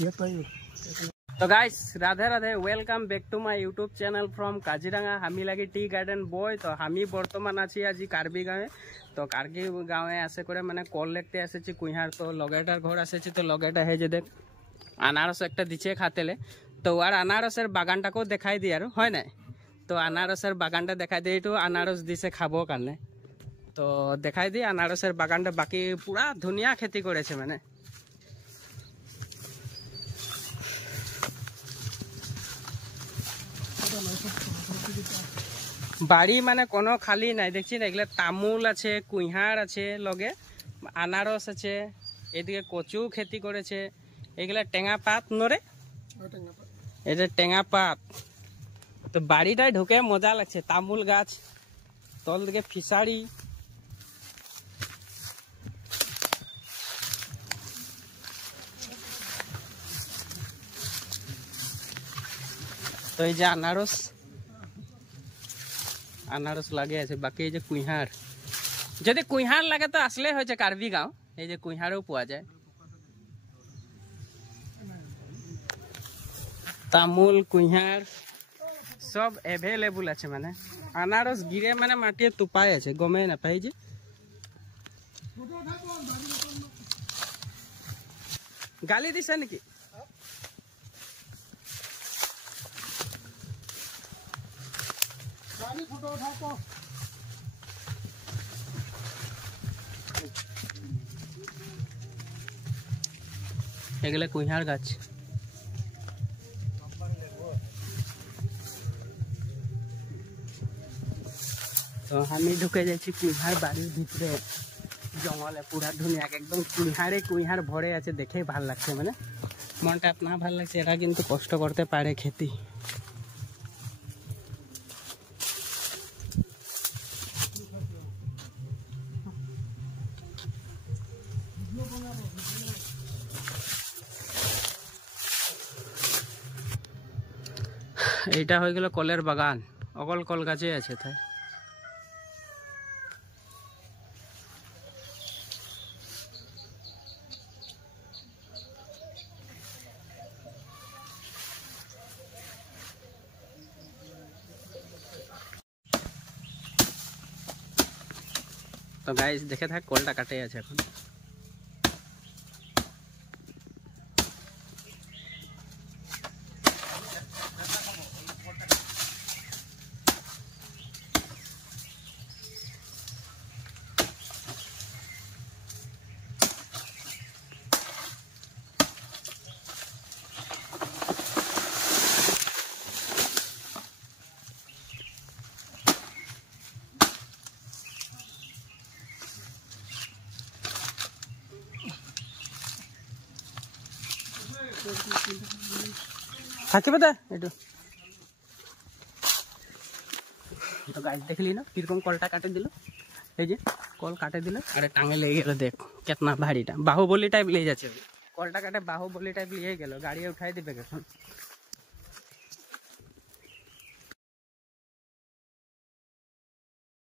तो guys Radhe Radhe welcome back to my YouTube channel from Kaziranga हामी लगी टी गार्डन बॉय। तो हामी बर्तमान आছি আজি कार्बी गाँवे। तो कार्बी गाँवे आसे करे माने कल लेते आसेছি কুইহার। तो লগেটার ঘর आसेছি। तो লগেটা हे जे देख আনারস একটা দিছে খাতেলে। তো আর আনারসের বাগানটাকেও দেখাই দিই আর হয় না। তো আনারসের বাগানটা দেখাই দিই। একটু আনারস দিছে খাবো কারণে। তো দেখাই দিই আনারসের বাগানটা বাকি পুরা ধুনিয়া খেতি করেছে মানে। বাড়ি মানে কোনো খালি নাই দেখছি না। এগুলা তামুল আছে, কুইহার আছে, লগে আনারস আছে, এদিকে কচু খেতি করেছে। এগুলা টেঙা পাত নরে, এটা টেঙা পাত। তো বাড়িটাই ঢুকে মজা লাগছে। তামুল গাছ, তল দিকে ফিসারি। তো এই যে আনারস আনারস লাগে আছে। বাকি এই যে কুইহার, যদি কুইহার লাগে তো আসলে হয়েছে কার্বি গাঁও। এই যে কুইহারও পাওয়া যায়। তামুল কুইহার সব এভেলেবল আছে মানে। আনারস গিরে মানে মাটিয়ে তুপাই আছে, গমে না পাই। যে গালি দিছে নাকি? এগুলা কুইহার গাছ। তো আমি ঢুকে যাচ্ছি কুইহার বাড়ির ভিতরে। জঙ্গলে পুরা ধুনিয়া একদম কুইহারে কুইহার ভরে আছে। দেখে ভাল লাগছে মানে মনটা আপনা ভাল লাগছে। এরা কিন্তু কষ্ট করতে পারে খেতি। এইটা হয়ে গেল কলের বাগান। অকল কল গাছে আছে তাই। তো গাইস দেখে থাক, কলটা কাটে আছে এখন। থাকিবে দে একটু। তো গাছ দেখলি না কিরকম কলটা কাটে দিল। এই যে কল কাটে দিল, আরে টাঙে লেগে গেল। দেখ কেতনা ভারীটা, বাহুবলী টাইপ লেগে যাচ্ছে। কলটা কাটে বাহুবলী টাইপ লিয়ে গেল। গাড়ি উঠাই দিবে এখন।